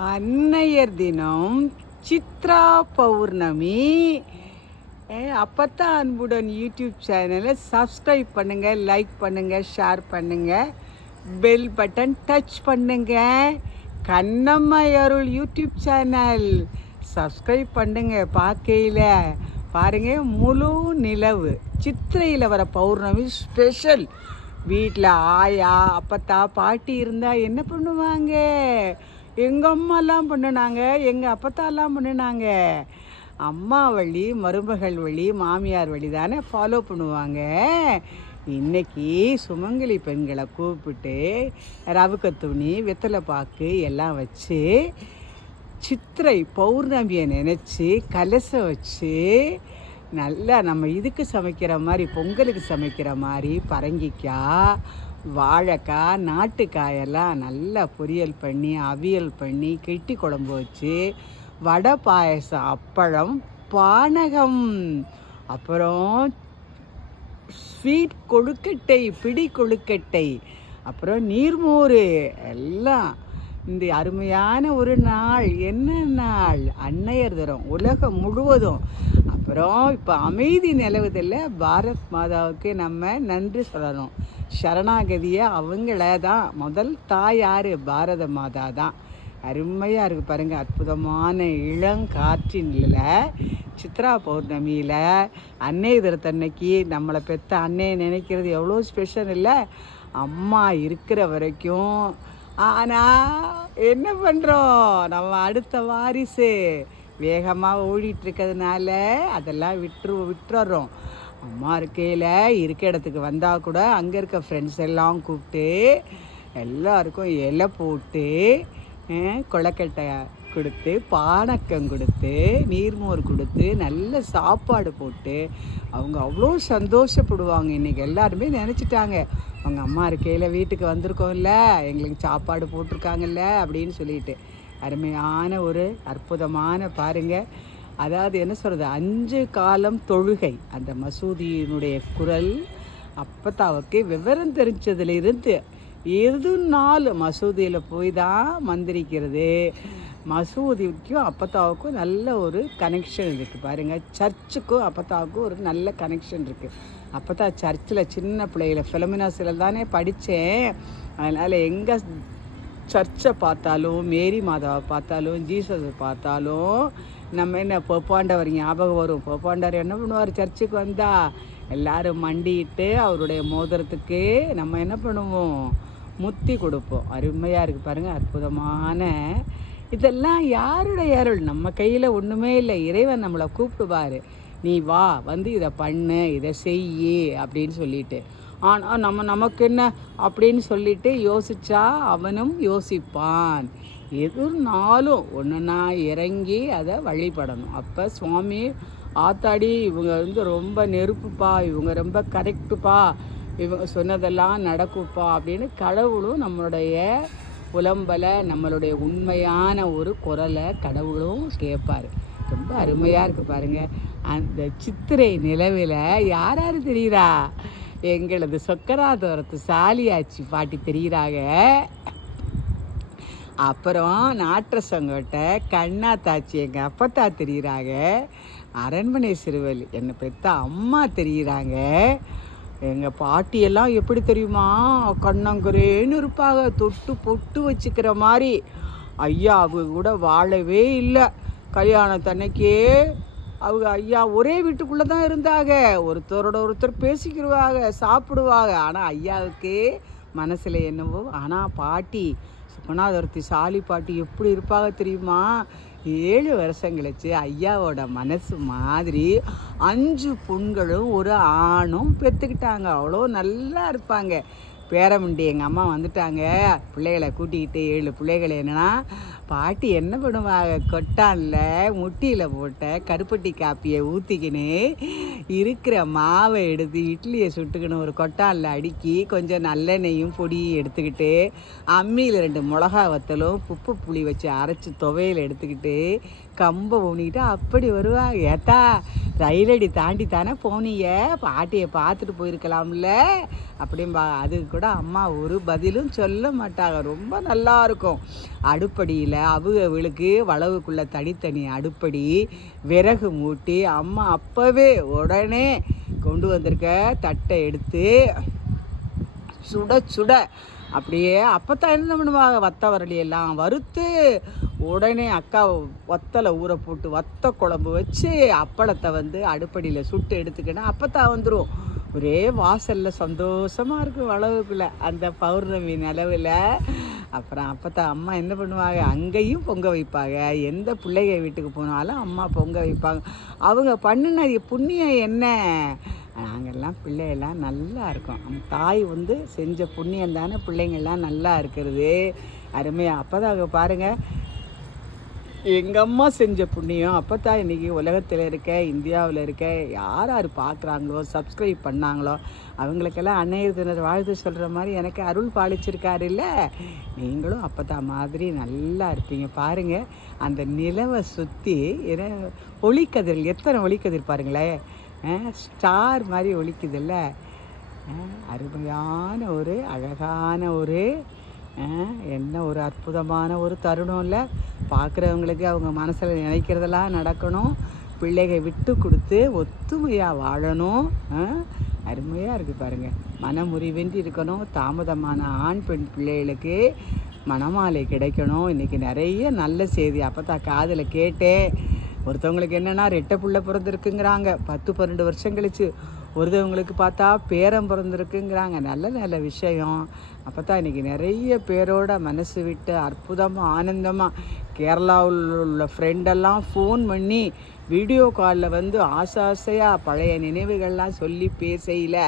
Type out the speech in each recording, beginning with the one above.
அன்னையர் தினம் சித்ரா பௌர்ணமி. ஏ, அப்பத்தான் அன்புடன் யூடியூப் சேனலை சப்ஸ்கிரைப் பண்ணுங்க லைக் பண்ணுங்க ஷேர் பண்ணுங்க பெல் பட்டன் டச் பண்ணுங்க. Kannamma Arul YouTube channel subscribe பண்ணுங்க பார்க்கையில். பாருங்க முழு நிலவு. சித்திரையில் வர பௌர்ணமி ஸ்பெஷல். வீட்டில் ஆயா அப்பத்தா பாட்டி இருந்தால் என்ன பண்ணுவாங்க? எங்கள் அம்மாலாம் பண்ணுனாங்க எங்கள் அப்பத்தாலாம் பண்ணுனாங்க. அம்மா வழி மருமகள் வழி மாமியார் வழி தானே ஃபாலோ பண்ணுவாங்க. இன்னைக்கு சுமங்கலி பெண்களை கூப்பிட்டு ரவுக்க துணி வெத்தலை பாக்கு எல்லாம் வச்சு சித்திரை பௌர்ணமியை நினச்சி கலசை வச்சு நல்லா நம்ம இதுக்கு சமைக்கிற மாதிரி பொங்கலுக்கு சமைக்கிற மாதிரி பரங்கிக்காய் வாழைக்காய் நாட்டுக்காயெல்லாம் நல்லா பொரியல் பண்ணி அவியல் பண்ணி கெட்டி குழம்பு வச்சு வடை பாயசம் அப்பளம் பானகம் அப்புறம் ஸ்வீட் கொழுக்கட்டை பிடி கொழுக்கட்டை அப்புறம் நீர்மோர் எல்லாம் இந்த அருமையான ஒரு நாள். என்ன நாள்? அன்னையர் தினம் உலகம் முழுவதும். அப்புறம் இப்போ அமைதி நிலவுதில் பாரத் மாதாவுக்கு நம்ம நன்றி சொல்லணும். சரணாகதியை அவங்கள தான். முதல் தாயார் பாரத மாதா தான். அருமையாக இருக்குது பாருங்கள் அற்புதமான இளங்காற்றினில் சித்ரா பௌர்ணமியில் அன்னை தினத்தன்னைக்கு நம்மளை பெற்ற அன்னையை நினைக்கிறது எவ்வளோ ஸ்பெஷல் இல்லை. அம்மா இருக்கிற வரைக்கும். ஆனால் என்ன பண்ணுறோம் நம்ம அடுத்த வாரிசு. வேகமாக ஓடிட்டுருக்கிறதுனால அதெல்லாம் விட்டுரு விட்டுறோம் அம்மா இருக்கையில் இருக்க இடத்துக்கு வந்தால் கூட அங்கே இருக்க ஃப்ரெண்ட்ஸ் எல்லாம் கூப்பிட்டு எல்லாருக்கும் இலை போட்டு கொளக்கட்டை கொடுத்து பானக்கம் கொடுத்து நீர்மோர் கொடுத்து நல்ல சாப்பாடு போட்டு அவங்க அவ்வளோ சந்தோஷப்படுவாங்க. இன்றைக்கி எல்லாருமே நினச்சிட்டாங்க அவங்க அம்மா இருக்கையில் வீட்டுக்கு வந்திருக்கோம்ல எங்களுக்கு சாப்பாடு போட்டிருக்காங்கல்ல அப்படின்னு சொல்லிட்டு. அருமையான ஒரு அற்புதமான பாருங்க. அதாவது என்ன சொல்கிறது அஞ்சு காலம் தொழுகை. அந்த மசூதியினுடைய குரல் அப்பத்தாவுக்கு விவரம் தெரிஞ்சதுலேருந்து எதுனாலும் மசூதியில் போய் தான் மந்திரிக்கிறது. மசூதிக்கும் அப்பத்தாவுக்கும் நல்ல ஒரு கனெக்ஷன் இருக்குது பாருங்கள் சர்ச்சுக்கும் அப்பத்தாவுக்கும் ஒரு நல்ல கனெக்ஷன் இருக்குது அப்பத்தா சர்ச்சில் சின்ன பிள்ளையில ஃபிலமினாஸில் தானே படித்தேன் அதனால் எங்கே சர்ச்சை பார்த்தாலும் மேரி மாதாவை பார்த்தாலும் ஜீசஸை பார்த்தாலும் நம்ம என்ன போப்பாண்டவர் ஞாபகம் வரும். போப்பாண்டவர் என்ன பண்ணுவார்? சர்ச்சுக்கு வந்தா எல்லாரும் மண்டிட்டு அவருடைய மோதிரத்துக்கு நம்ம என்ன பண்ணுவோம்? முத்தி கொடுப்போம். அருமையாக இருக்குது பாருங்கள் அற்புதமான. இதெல்லாம் யாருடைய அருள்? நம்ம கையில் ஒன்றுமே இல்லை. இறைவன் நம்மளை கூப்பிடுவார். நீ வா வந்து இதை பண்ணு இதை செய்யி அப்படின்னு சொல்லிட்டு. ஆனால் நம்ம நமக்கு என்ன அப்படின்னு சொல்லிட்டு யோசிச்சா அவனும் யோசிப்பான். எதிர்னாலும் ஒன்றுனா இறங்கி அதை வழிபடணும். அப்போ சுவாமி ஆத்தாடி இவங்க வந்து ரொம்ப நெருப்புப்பா இவங்க ரொம்ப கரெக்டுப்பா இவங்க சொன்னதெல்லாம் நடக்குப்பா அப்படின்னு கடவுளும் நம்மளுடைய புலம்பலை நம்மளுடைய உண்மையான ஒரு குரலை கடவுளும் கேட்பார். ரொம்ப அருமையாக இருக்குது பாருங்கள் அந்த சித்திரை நிலவில் யார் யார் தெரியுறா? எங்களது சொக்கராதோரத்து சாலியாச்சி பாட்டி தெரிகிறாங்க அப்புறம் நாட்டரசங்கோட்டை கண்ணா தாச்சி எங்கள் அப்பத்தா தெரிகிறாங்க அரண்மனை சிறுவல் என்னை பெற்ற அம்மா தெரிகிறாங்க எங்கள் பாட்டியெல்லாம் எப்படி தெரியுமா? கண்ணங்குறேன்னு இருப்பாங்க தொட்டு பொட்டு வச்சுக்கிற மாதிரி. ஐயா அவங்க கூட வாழவே இல்லை. கல்யாணத்தன்னைக்கே அவங்க ஐயா ஒரே வீட்டுக்குள்ளே தான் இருந்தாங்க. ஒருத்தரோட ஒருத்தர் பேசிக்கிடுவாங்க சாப்பிடுவாங்க. ஆனால் ஐயாவுக்கு மனசில் என்னவோ ஆனால் பாட்டி சுகுணாதொருத்தி சாலி பாட்டி எப்படி இருப்பாங்க தெரியுமா? ஏழு வருஷம் கழிச்சு ஐயாவோட மனசு மாதிரி அஞ்சு பொண்களும் ஒரு ஆணும் பெற்றுக்கிட்டாங்க அவ்வளோ நல்லா இருப்பாங்க. பேரமுண்டி எங்கள் அம்மா வந்துட்டாங்க. பிள்ளைகளை கூட்டிக்கிட்டு ஏழு பிள்ளைகள் என்னன்னா பாட்டி என்ன பண்ணுவாங்க? கொட்டானில் முட்டியில் போட்ட கருப்பட்டி காப்பியை ஊற்றிக்கின்னு இருக்கிற மாவை எடுத்து இட்லியை சுட்டுக்கணும் ஒரு கொட்டானில் அடுக்கி கொஞ்சம் நல்லெண்ணெயும் பொடியும் எடுத்துக்கிட்டு அம்மியில் ரெண்டு மிளகா வத்தலும் உப்பு புளி வச்சு அரைச்சி துவையில் எடுத்துக்கிட்டு கம்பை ஊனிக்கிட்டு அப்படி வருவாங்க ஏத்தா ரயிலடி தாண்டி தானே போனீங்க. பாட்டியை பார்த்துட்டு போயிருக்கலாம்ல. அப்படிம்பா அது கூட அம்மா ஒரு பதிலும் சொல்ல மாட்டாங்க. ரொம்ப நல்லா இருக்கும். அடுப்படியில் அவுகளுக்கு வளவுக்குள்ள தனித்தனி அடுப்படி விறகு மூட்டி அம்மா அப்போவே உடனே கொண்டு வந்திருக்க தட்டை எடுத்து சுட சுட அப்படியே அப்பத்தான் என்ன பண்ணுவாங்க? வத்த வரலி எல்லாம் வறுத்து உடனே அக்கா வத்தலை ஊற போட்டு வத்த குழம்பு வச்சு அப்பளத்தை வந்து அடுப்படியில் சுட்டு எடுத்துக்கினா அப்பத்தான் வந்துடும் ஒரே வாசலில் சந்தோஷமாக இருக்கும் வளவுக்குள்ளே அந்த பௌர்ணமி நிலவில். அப்புறம் அப்பத்தான் அம்மா என்ன பண்ணுவாங்க? அங்கேயும் பொங்க வைப்பாங்க. எந்த பிள்ளைங்க வீட்டுக்கு போனாலும் அம்மா பொங்க வைப்பாங்க. அவங்க பண்ணின புண்ணியம் என்ன? நாங்கள்லாம் பிள்ளைகள்லாம் நல்லா இருக்கோம். அந்த தாய் வந்து செஞ்ச புண்ணியம் தானே பிள்ளைங்கள்லாம் நல்லா இருக்கிறது. அருமையாக அப்போ தான் பாருங்கள் எங்கள் அம்மா செஞ்ச புண்ணியம் அப்போ தான் இன்றைக்கி உலகத்தில் இருக்க இந்தியாவில் இருக்க யார் யார் பார்க்குறாங்களோ சப்ஸ்கிரைப் பண்ணாங்களோ அவங்களுக்கெல்லாம் அன்னையர் தினர் வாழ்த்து சொல்கிற மாதிரி எனக்கு அருள் பாலிச்சிருக்காரு இல்லை? நீங்களும் அப்போ தான் மாதிரி நல்லா இருப்பீங்க. பாருங்கள் அந்த நிலவை சுற்றி என ஒளிக்கதிர் எத்தனை ஒளிக்கதிர் பாருங்களேன். ஸ்டார் மாதிரி ஒழிக்குதுல்ல அருமையான ஒரு அழகான ஒரு என்ன ஒரு அற்புதமான ஒரு தருணம் இல்லை? பார்க்குறவங்களுக்கு அவங்க மனசில் நினைக்கிறதெல்லாம் நடக்கணும். பிள்ளைக விட்டு கொடுத்து ஒத்துமையாக வாழணும். அருமையாக இருக்குது பாருங்கள் மனமுறிவின்றி இருக்கணும். தாமதமான ஆண் பெண் பிள்ளைகளுக்கு மணமாலை கிடைக்கணும். இன்றைக்கி நிறைய நல்ல செய்தி. அப்போ தான் காதில் கேட்டேன். ஒருத்தவங்களுக்கு என்னென்னா ரெட்டை புள்ள பிறந்திருக்குங்கிறாங்க. பத்து பன்னெண்டு வருஷம் கழிச்சு. ஒருத்தவங்களுக்கு பார்த்தா பேரம் பிறந்திருக்குங்கிறாங்க. நல்ல நல்ல விஷயம். அப்போ தான் இன்றைக்கி நிறைய பேரோட மனசு விட்டு அற்புதமாக ஆனந்தமாக கேரளாவில் உள்ள ஃப்ரெண்டெல்லாம் ஃபோன் பண்ணி வீடியோ காலில் வந்து ஆசை ஆசையாக பழைய நினைவுகள்லாம் சொல்லி பேசையில்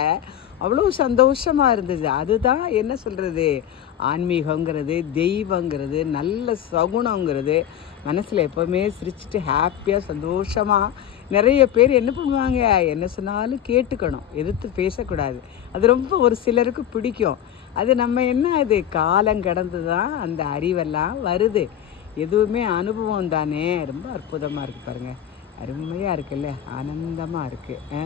அவ்வளோ சந்தோஷமாக இருந்தது. அதுதான் என்ன சொல்கிறது ஆன்மீகங்கிறது தெய்வங்கிறது நல்ல சகுனங்கிறது. மனசில் எப்போவுமே சிரிச்சிட்டு ஹாப்பியாக சந்தோஷமாக நிறைய பேர் என்ன பண்ணுவாங்க? என்ன சொன்னாலும் கேட்டுக்கணும். எதிர்த்து பேசக்கூடாது. அது ரொம்ப ஒரு சிலருக்கு பிடிக்கும். அது நம்ம என்ன அது? காலம் கடந்து தான் அந்த அறிவெல்லாம் வருது. எதுவுமே அனுபவம் தானே? ரொம்ப அற்புதமாக இருக்குது பாருங்கள் அருமையாக இருக்குல்ல? ஆனந்தமாக இருக்குது